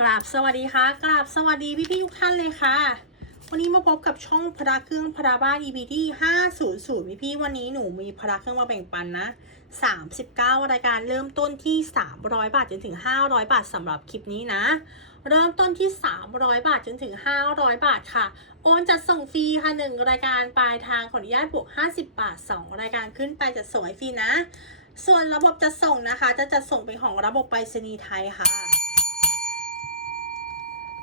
กราบสวัสดีค่ะ กราบสวัสดีพี่ๆทุกท่านเลยค่ะ วันนี้มาพบกับช่องพระเครื่องพระบ้าน EP ที่500พี่พี่ๆวันนี้หนูมีพระเครื่องมาแบ่งปันนะ 39 รายการเริ่มต้นที่ 300 บาทจนถึง 500 บาทสำหรับคลิปนี้นะ เริ่มต้นที่ 300 บาทจนถึง 500 บาทค่ะ โอนจัดส่งฟรีค่ะ 1 รายการปลายทางขออนุญาตบวก 50 บาท 2 รายการขึ้นไปจัดส่งฟรีนะ ส่วนระบบจัดส่งนะคะ จะจัดส่งเป็นของระบบไปรษณีย์ไทยค่ะ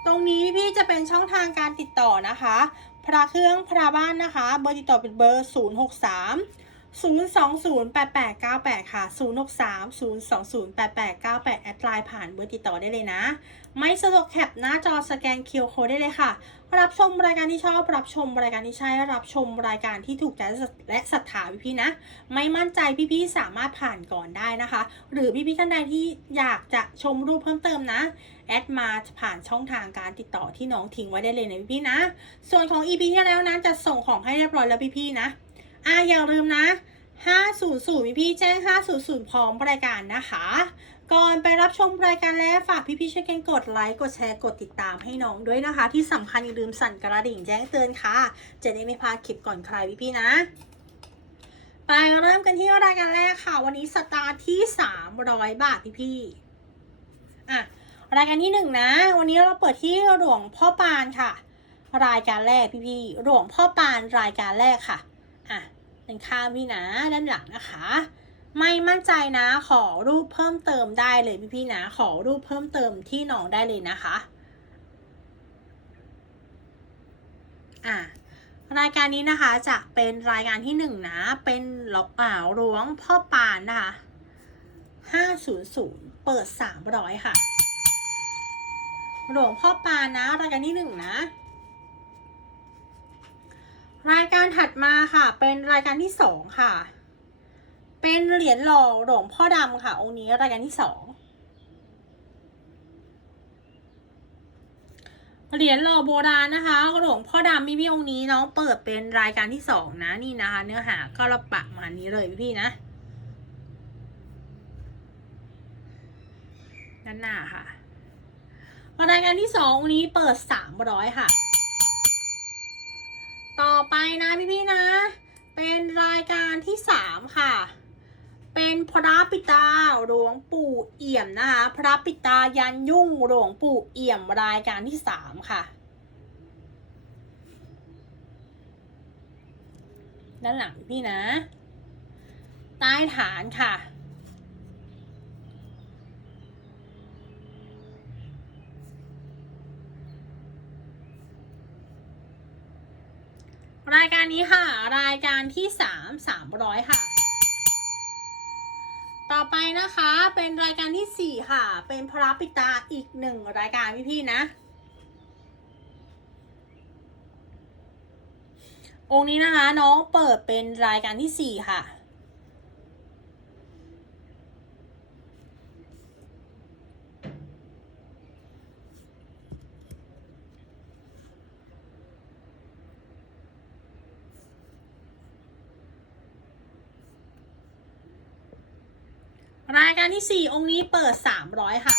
ตรงนี้พี่จะเป็นช่องทางการติดต่อนะคะ พระเครื่องพระบ้านนะคะ เบอร์ติดต่อเป็นเบอร์ 0 6 3 0 2 0 8 8 9 8 ค่ะ 0 6 3 0 2 0 8 8 9 8 แอดไลน์ผ่านเบอร์ติดต่อได้เลยนะ ไม่สะดวกแคปหน้าจอสแกน QR Code ได้เลยค่ะ รับชมรายการที่ชอบ รับชมรายการที่ใช่ รับชมรายการที่ถูกใจและศรัทธาพี่ๆนะ ไม่มั่นใจพี่ๆสามารถผ่านก่อนได้นะคะ หรือพี่ๆท่านใดที่อยากจะชมรูปเพิ่มเติมนะ แอดมาผ่านช่องทางการติดต่อที่น้องทิ้งไว้ได้เลยนะพี่ๆนะ ส่วนของ EP ที่แล้วนะจะส่งของให้เรียบร้อยแล้วพี่ๆนะอ่าอย่าลืมนะ 500พี่แจ้ง 500 พร้อมรายการนะคะ ก่อนไปรับชมรายการแล้วฝากพี่ๆช่วยกันกดไลค์ กดแชร์ กดติดตามให้น้องด้วยนะคะ ที่สำคัญอย่าลืมสั่นกระดิ่งแจ้งเตือนค่ะ จะได้ไม่พลาดคลิปก่อนใครพี่ๆนะ ไปเริ่มกันที่รายการแรกค่ะ วันนี้สตาร์ที่ 300 บาทพี่ๆอะรายการที่หนึ่งนะ วันนี้เราเปิดที่หลวงพ่อปานค่ะ รายการแรกพี่ๆหลวงพ่อปานรายการแรกค่ะ เป็นข้างพี่นะด้านหลังนะคะ ไม่มั่นใจนะขอรูปเพิ่มเติมได้เลยพี่ๆนะขอรูปเพิ่มเติมที่น้องได้เลยนะคะอะรายการนี้นะคะจะเป็นรายการที่หนึ่งนะ เป็นหลวงอ่าหลวงพ่อปานนะคะห้าศูนย์ศูนย์เปิดสามร้อยค่ะ หลวงพ่อปานนะรายการที่หนึ่งนะ รายการถัดมาค่ะ เป็นรายการที่สองค่ะ เป็นเหรียญหล่อหลวงพ่อดำค่ะ องค์นี้รายการที่สองเหรียญหล่อโบราณนะคะหลวงพ่อดำพี่พี่องค์นี้น้องเปิดเป็นรายการที่สองนะนี่นะคะ เนื้อหาก็ระปะมานี้เลยพี่พี่นะด้านหน้าค่ะรายการที่สองวันนี้เปิดสามร้อยค่ะ ต่อไปนะพี่ๆนะ เป็นรายการที่สามค่ะ เป็นพระปิตาหลวงปู่เอี่ยมนะคะ พระปิตายันยุ่งหลวงปู่เอี่ยมรายการที่สามค่ะด้านหลังพี่นะ ใต้ฐานค่ะ รายการนี้ค่ะ รายการที่สามสามร้อยค่ะ ต่อไปนะคะเป็นรายการที่สี่ค่ะ เป็นพระปิตาอีกหนึ่งรายการพี่ๆนะ องค์นี้นะคะน้องเปิดเป็นรายการที่สี่ค่ะ รายการที่สี่องค์นี้เปิดสามร้อยค่ะ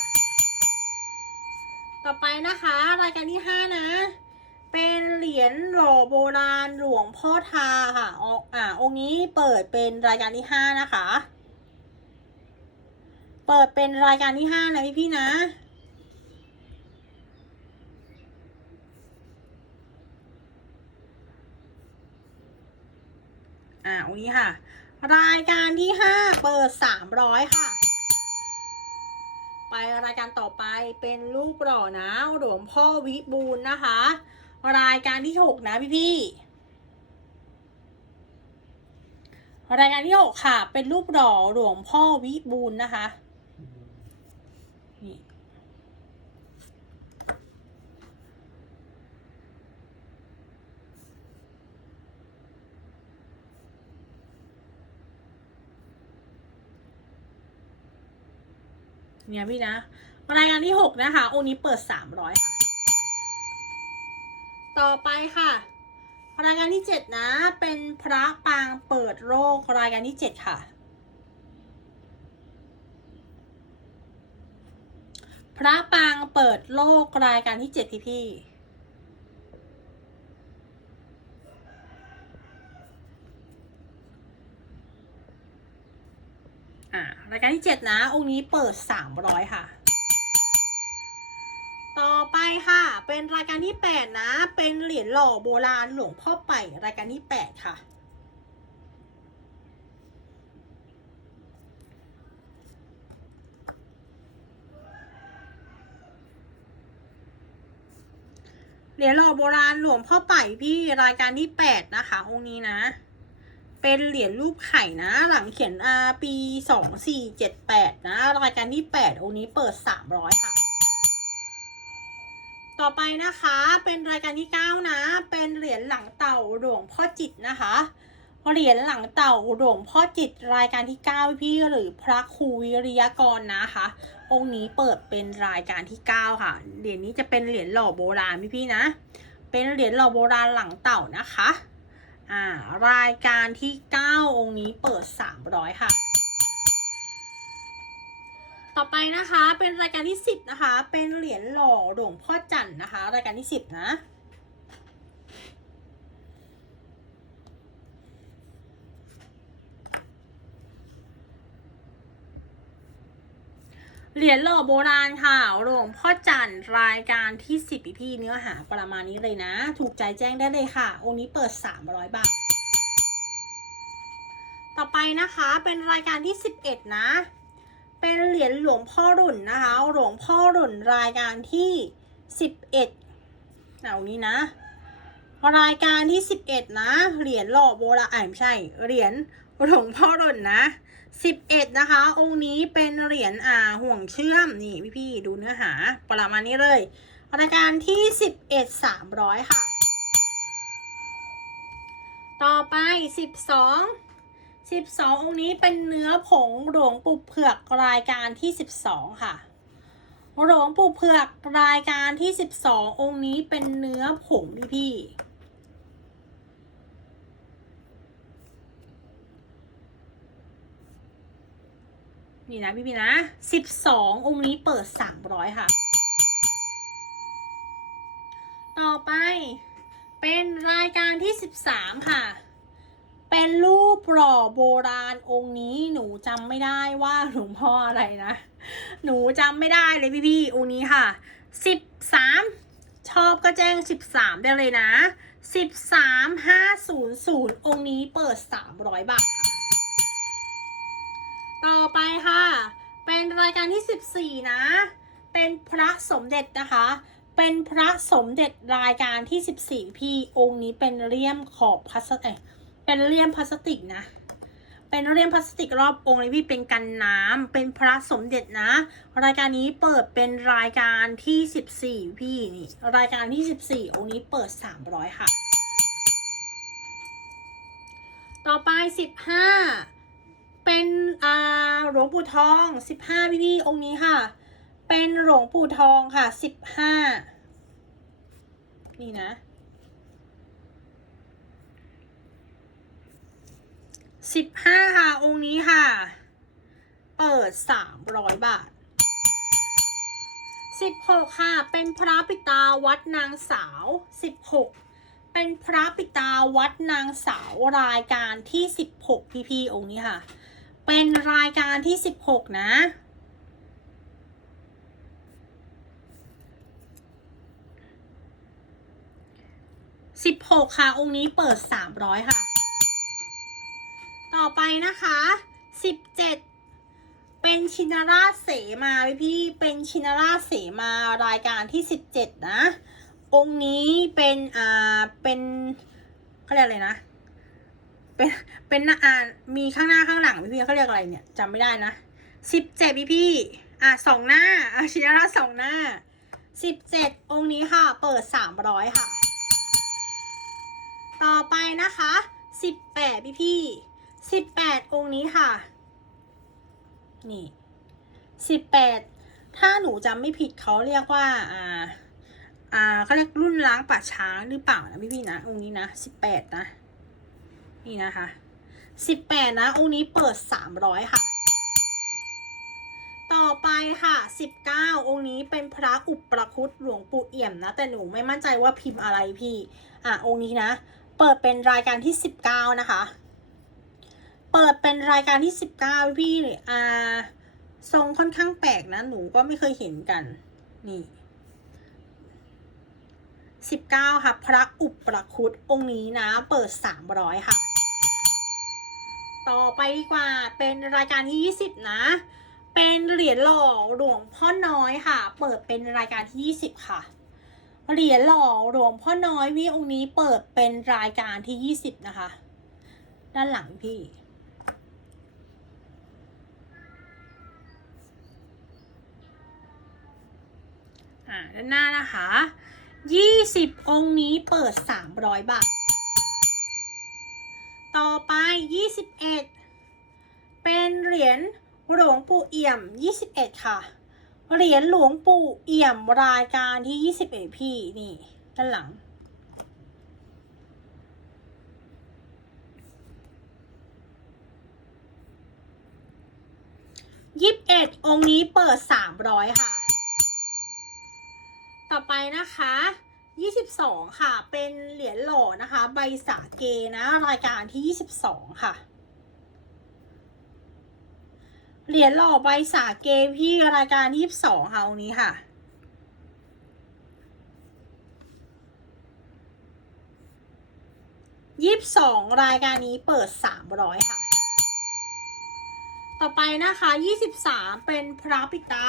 ต่อไปนะคะ รายการที่ห้านะ เป็นเหรียญหล่อโบราณหลวงพ่อทาค่ะออกอ่าองค์นี้เปิดเป็นรายการที่ห้านะคะ เปิดเป็นรายการที่ห้านะพี่พี่นะอ่าองค์นี้ค่ะ รายการที่ห้าเปิดสามร้อยค่ะ ไปรายการต่อไปเป็นรูปหล่อนะหลวงพ่อวิบูลย์นะคะ รายการที่หกนะพี่พี่รายการที่หกค่ะ เป็นรูปหล่อหลวงพ่อวิบูลย์นะคะ เนี่ยพี่นะรายการที่หกนะคะองค์นี้เปิดสามร้อยค่ะ ต่อไปค่ะ รายการที่เจ็ดนะ เป็นพระปางเปิดโรครายการที่เจ็ดค่ะ พระปางเปิดโลกรายการที่เจ็ดพี่พี่อ่า รายการที่เจ็ดนะ องค์นี้เปิดสามร้อยค่ะ ต่อไปค่ะ เป็นรายการที่แปดนะ เป็นเหรียญหล่อโบราณหลวงพ่อไปรายการที่แปดค่ะเหรียญหล่อโบราณหลวงพ่อไป่พี่รายการที่แปดนะคะ องค์นี้นะ เป็นเหรียญรูปไข่นะ หลังเขียนอาปีสองสี่เจ็ดแปดนะ รายการที่แปดองนี้เปิดสามร้อยค่ะ ต่อไปนะคะเป็นรายการที่เก้านะ เป็นเหรียญหลังเต่าหลวงพ่อจิตนะคะเหรียญหลังเต่าหลวงพ่อจิตรายการที่เก้าพี่หรือพระครูวิริยกรนะคะ องค์นี้เปิดเป็นรายการที่ 9 ค่ะ เหรียญนี้จะเป็นเหรียญหล่อโบราณพี่ๆนะ เป็นเหรียญหล่อโบราณหลังเต่านะคะ อ่ารายการที่ 9 องค์นี้เปิด 300 ค่ะ ต่อไปนะคะเป็นรายการที่ 10 นะคะ เป็นเหรียญหล่อหลวงพ่อจันทร์นะคะ รายการที่ 10 นะ เหรียญหล่อโบราณค่ะ หลวงพ่อจันทร์รายการที่สิบพี่เนื้อหาประมาณนี้เลยนะ ถูกใจแจ้งได้เลยค่ะ องค์นี้เปิด300บาท ต่อไปนะคะเป็นรายการที่11นะ เป็นเหรียญหลวงพ่อรุ่นนะคะ หลวงพ่อรุ่นรายการที่11เอ็ดอันี้นะ รายการที่11นะ เหรียญหล่อโบราณไม่ใช่ เหรียญหลวงพ่อรุ่นนะ 11นะคะ องค์นี้เป็นเหรียญอ่าห่วงเชื่อม นี่พี่ๆดูเนื้อหา ประมาณนี้เลยรายการที่11 300ค่ะ ต่อไป12 12องค์นี้เป็นเนื้อผงหลวงปู่เผือกรายการที่12ค่ะหลวงปู่เผือกรายการที่12องค์นี้เป็นเนื้อผงพี่ๆ นี่นะพี่พี่นะสิบสององค์นี้เปิดสามร้อยค่ะ ต่อไปเป็นรายการที่สิบสามค่ะ เป็นรูปหล่อโบราณองค์นี้หนูจำไม่ได้ว่าหลวงพ่ออะไรนะ หนูจำไม่ได้เลยพี่พี่องค์นี้ค่ะสิบสามชอบก็แจ้งสิบสามได้เลยนะสิบสามห้าศูนย์ศูนย์องค์นี้เปิดสามร้อยบาท ค่ะต่อไปค่ะ เป็นรายการที่ 14 นะ เป็นพระสมเด็จนะคะ เป็นพระสมเด็จรายการที่ 14 พี่องค์นี้เป็นเลี่ยมขอบพลาสติกเป็นเลี่ยมพลาสติกนะ เป็นเลี่ยมพลาสติกรอบองค์เลยพี่เป็นกันน้ำเป็นพระสมเด็จนะ รายการนี้เปิดเป็นรายการที่ 14 พี่นี่รายการที่ 14 องค์นี้เปิด 300 ค่ะ ต่อไป 15 เป็นอ่าหลวงปู่ทองสิบห้าพี่พี่องค์นี้ค่ะ เป็นหลวงปู่ทองค่ะสิบห้านี่นะสิบห้าค่ะ องค์นี้ค่ะ เปิดสามร้อยบาทสิบหกค่ะ เป็นพระปิตาวัดนางสาวสิบหกเป็นพระปิตาวัดนางสาวรายการที่สิบหกพี่พี่องค์นี้ค่ะ เป็นรายการที่ 16 นะ16ค่ะ องค์นี้เปิด300ค่ะ ต่อไปนะคะ17เจ็ดเป็นชินราชเสมาพี่ เป็นชินราชเสมารายการที่17นะ องค์นี้เป็น อ่า เป็นเขาเรียกอะไรนะ เป็นเป็นหน้าอ่านมีข้างหน้าข้างหลังพี่พี่เขาเรียกอะไรเนี่ยจำไม่ได้นะสิบเจ็ดพี่พี่อะสองหน้าอะชินาราสองหน้าสิบเจ็ดองค์นี้ค่ะ เปิดสามร้อยค่ะ ต่อไปนะคะสิบแปดพี่พี่สิบแปดองค์นี้ค่ะ นี่สิบแปดถ้าหนูจำไม่ผิดเขาเรียกว่าอ่าอ่าเขาเรียกรุ่นล้างป่าช้าหรือเปล่านะพี่พี่นะองค์นี้นะสิบแปดนะ นี่นะคะสิบแปดนะองค์นี้เปิดสามร้อยค่ะ ต่อไปค่ะ19องค์นี้เป็นพระอุปประคุตหลวงปู่เอี่ยมนะ แต่หนูไม่มั่นใจว่าพิมพ์อะไรพี่ อะองค์นี้นะ เปิดเป็นรายการที่19นะคะ เปิดเป็นรายการที่19พี่อ่าทรงค่อนข้างแปลกนะ หนูก็ไม่เคยเห็นกัน นี่19ค่ะ พระอุปประคุตองค์นี้นะ เปิด300ค่ะ ต่อไปดีกว่า เป็นรายการที่ 20 นะ เป็นเหรียญหล่อหลวงพ่อน้อยค่ะ เปิดเป็นรายการที่ 20 ค่ะ เหรียญหล่อหลวงพ่อน้อยพี่องค์นี้เปิดเป็นรายการที่ 20 นะคะ ด้านหลังพี่อ่าด้านหน้านะคะ 20 องค์นี้เปิด 300 บาท ต่อไป 21 เป็นเหรียญหลวงปู่เอี่ยม 21 ค่ะ เหรียญหลวงปู่เอี่ยมรายการที่ 21 พี่ นี่ ด้านหลัง21องค์นี้เปิด300ค่ะ ต่อไปนะคะ 22 ค่ะ เป็นเหรียญหล่อนะคะ ใบสาเกนะ รายการที่ 22 ค่ะ เหรียญหล่อใบสาเกพี่รายการที่22 ค่ะองค์นี้ค่ะ 22 รายการนี้เปิด 300 ค่ะ ต่อไปนะคะ 23 เป็นพระปิตา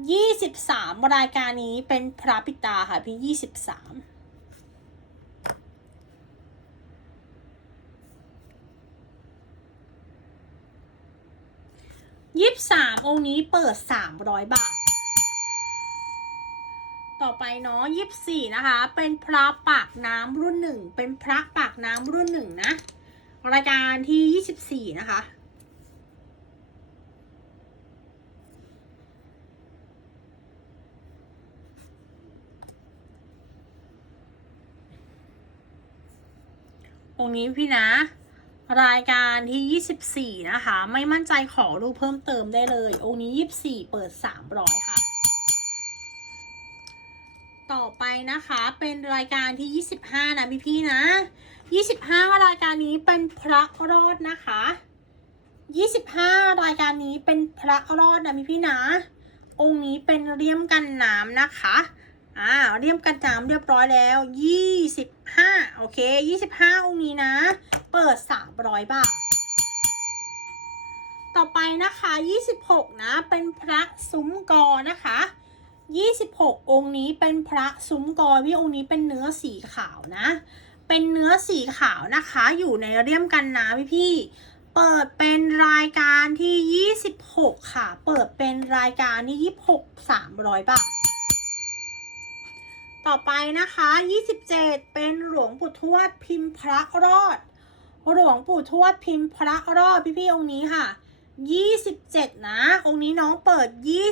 23รายการนี้เป็นพระปิตาค่ะพี่23 23องค์นี้เปิด300บาท ต่อไปเนาะ24นะคะ เป็นพระปากน้ำรุ่นหนึ่ง เป็นพระปากน้ำรุ่นหนึ่งนะ รายการที่24นะคะ องนี้พี่นะ รายการที่ 24 นะคะ ไม่มั่นใจขอรูปเพิ่มเติมได้เลย องค์นี้ 24 เปิด 300 ค่ะ ต่อไปนะคะเป็นรายการที่ 25 นะพี่พี่นะ 25 รายการนี้เป็นพระรอดนะคะ25รายการนี้เป็นพระรอดนะพี่พี่นะ องค์นี้เป็นเลี่ยมกันน้ำนะคะ อ่าเรียมกันน้ำเรียบร้อยแล้ว25โอเค25องค์นี้นะ เปิด300บาท ต่อไปนะคะ26นะ เป็นพระซุ้มกอนะคะ26องค์นี้เป็นพระซุ้มกอพี่องค์นี้เป็นเนื้อสีขาวนะ เป็นเนื้อสีขาวนะคะ อยู่ในเรียมกันน้ำพี่พี่เปิดเป็นรายการที่ 26 ค่ะ เปิดเป็นรายการที่ 26 300 บาท ต่อไปนะคะ 27 เป็นหลวงปู่ทวดพิมพ์พระรอด หลวงปู่ทวดพิมพ์พระรอดพี่ๆองค์นี้ค่ะ 27 นะ องค์นี้น้องเปิด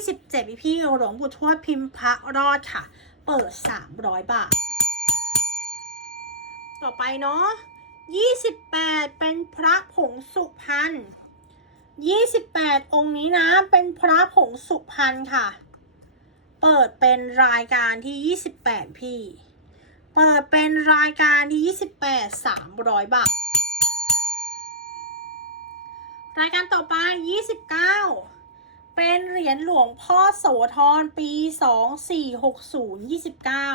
27 พี่ๆหลวงปู่ทวดพิมพ์พระรอดค่ะ เปิด 300 บาท ต่อไปเนาะ 28 เป็นพระผงสุพรรณ28 องค์นี้นะ เป็นพระผงสุพรรณค่ะ เปิดเป็นรายการที่ 28 พี่ เปิดเป็นรายการที่ 28 300 บาท รายการต่อไป 29 เป็นเหรียญหลวงพ่อโสธรปี 2460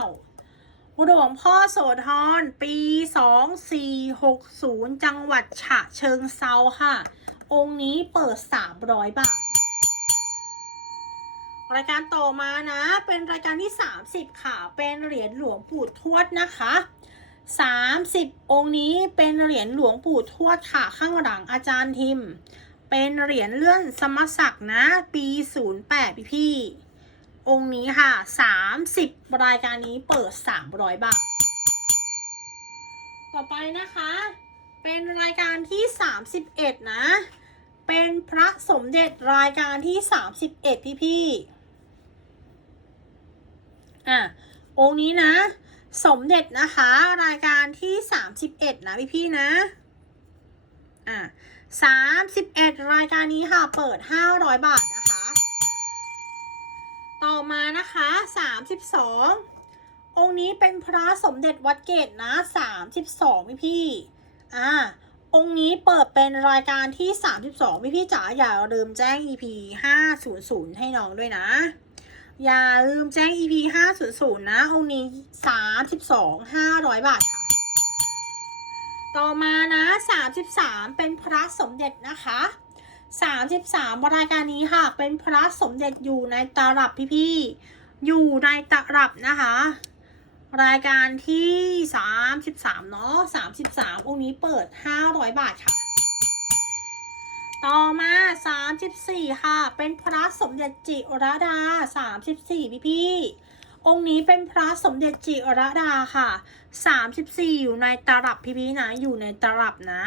29 หลวงพ่อโสธรปี 2460 จังหวัดฉะเชิงเซาค่ะ องค์นี้เปิด 300 บาท รายการต่อมานะ เป็นรายการที่ 30 ค่ะ เป็นเหรียญหลวงปู่ทวดนะคะ 30 องค์นี้เป็นเหรียญหลวงปู่ทวดค่ะ ข้างหลังอาจารย์ทิม เป็นเหรียญเลื่อนสมศักดิ์นะ ปี 08 พี่พี่ องค์นี้ค่ะ 30 รายการนี้เปิด 300 บาท ต่อไปนะคะ เป็นรายการที่ 31 นะ เป็นพระสมเด็จรายการที่ 31 พี่พี่ อะองค์นี้นะ สมเด็จนะคะ รายการที่ 31 นะพี่พี่นะ อะ31 รายการนี้ค่ะ เปิด 500 บาทนะคะ ต่อมานะคะสามสิบสององค์นี้เป็นพระสมเด็จวัดเกตนะสามสิบสองพี่พี่ อ่าองค์นี้เปิดเป็นรายการที่ 32พี่พี่จ๋าอย่าลืมแจ้ง EP 500 ให้น้องด้วยนะ อย่าลืมแจ้ง EP 500 นะองค์นี้ 32 500 บาทค่ะ ต่อมานะ 33 เป็นพระสมเด็จนะคะ 33รายการนี้ค่ะ เป็นพระสมเด็จอยู่ในตลับพี่พี่ๆอยู่ในตลับนะคะ รายการที่ 33 เนาะ33 องค์นี้เปิด 500 บาทค่ะ ต่อมา 34 ค่ะ เป็นพระสมเด็จจิรดา 34 พี่พี่ องค์นี้เป็นพระสมเด็จจิรดาค่ะ 34 อยู่ในตลับพี่พี่นะ อยู่ในตลับนะ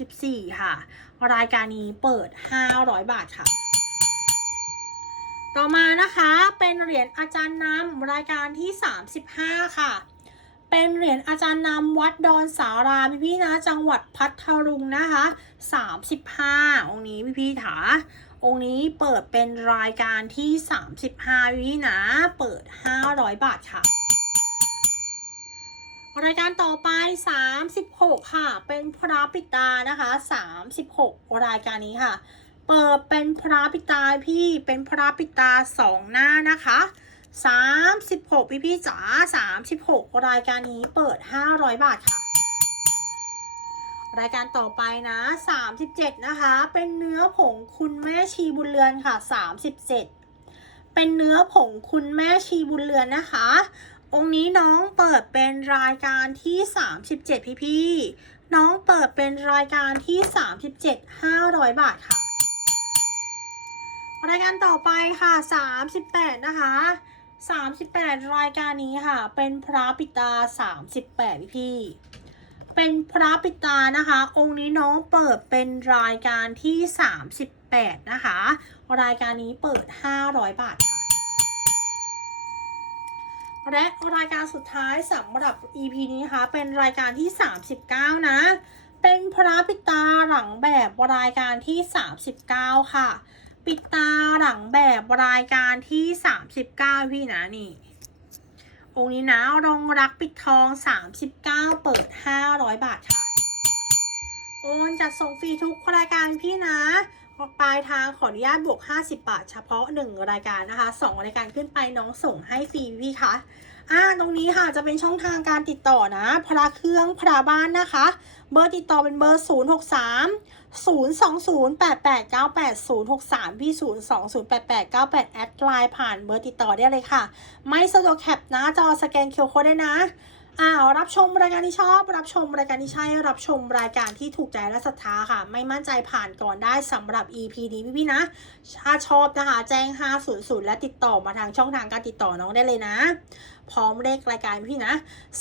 34 ค่ะ รายการนี้เปิด 500 บาทค่ะ ต่อมานะคะ เป็นเหรียญอาจารย์นำรายการที่ 35 ค่ะ เป็นเหรียญอาจารย์นำวัดดอนสาราพี่พี่นะ จังหวัดพัทลุงนะคะ35 องค์นี้พี่พี่ถาองค์นี้เปิดเป็นรายการที่ 35พี่พี่นะ เปิด 500 บาทค่ะรายการต่อไป 36 ค่ะ เป็นพระปิตานะคะ 36 รายการนี้ค่ะ เปิดเป็นพระปิตาพี่เป็นพระปิตาสองหน้านะคะ 36 พี่พี่จ๋า36 รายการนี้เปิด 500 บาทค่ะ รายการต่อไปนะ 37 นะคะ เป็นเนื้อผงคุณแม่ชีบุญเรือนค่ะ 37 เป็นเนื้อผงคุณแม่ชีบุญเรือนนะคะ องค์นี้น้องเปิดเป็นรายการที่ 37 พี่พี่น้องเปิดเป็นรายการที่ 37 500 บาทค่ะ รายการต่อไปค่ะ 38 นะคะ 38 รายการนี้ค่ะ เป็นพระปิตา 38พี่พี่เป็นพระปิตานะคะ องค์นี้น้องเปิดเป็นรายการที่ 38 นะคะ รายการนี้เปิด 500 บาทค่ะ และรายการสุดท้ายสำหรับ EP นี้นะคะ เป็นรายการที่ 39 นะ เป็นพระปิตาหลังแบบรายการที่ 39 ค่ะ ปิดตาหลังแบบรายการที่ 39 พี่นะนี่ องค์นี้นะรงรักปิดทอง 39 เปิด 500 บาทค่ะ โอนจัดส่งฟรีทุกรายการพี่นะปลายทางขออนุญาตบวก 50 บาท เฉพาะ 1 รายการนะคะ 2 รายการขึ้นไปน้องส่งให้ฟรีพี่คะอ่าตรงนี้ค่ะจะเป็นช่องทางการติดต่อนะ พระเครื่องพระบ้านนะคะ เบอร์ติดต่อเป็นเบอร์ 0 6 3 0 2 0 8 8 9 8 0 6 3พี่0 2 0 8 8 9 8 แอดไลน์ผ่านเบอร์ติดต่อได้เลยค่ะ ไม่สะดวกแคปหน้าจอสแกนเคอร์โคได้นะ อ้าวรับชมรายการที่ชอบ รับชมรายการที่ใช่ รับชมรายการที่ถูกใจและศรัทธาค่ะ ไม่มั่นใจผ่านก่อนได้สำหรับ EP นี้พี่ๆนะถ้าชอบนะคะ แจ้ง 500 และติดต่อมาทางช่องทางการติดต่อน้องได้เลยนะ พร้อมเลขรายการพี่นะ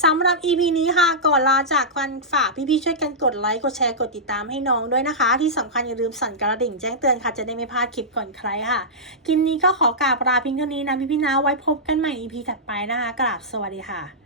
สำหรับ EP นี้ค่ะ ก่อนลาจากกันฝากพี่ๆช่วยกันกดไลค์กดแชร์กดติดตามให้น้องด้วยนะคะ ที่สำคัญอย่าลืมสั่นกระดิ่งแจ้งเตือนค่ะจะได้ไม่พลาดคลิปก่อนใครค่ะคลิปนี้ก็ขอกราบลาเพียงเท่านี้นะพี่ๆนะไว้พบกันใหม่ EP ถัดไปนะคะกราบสวัสดีค่ะ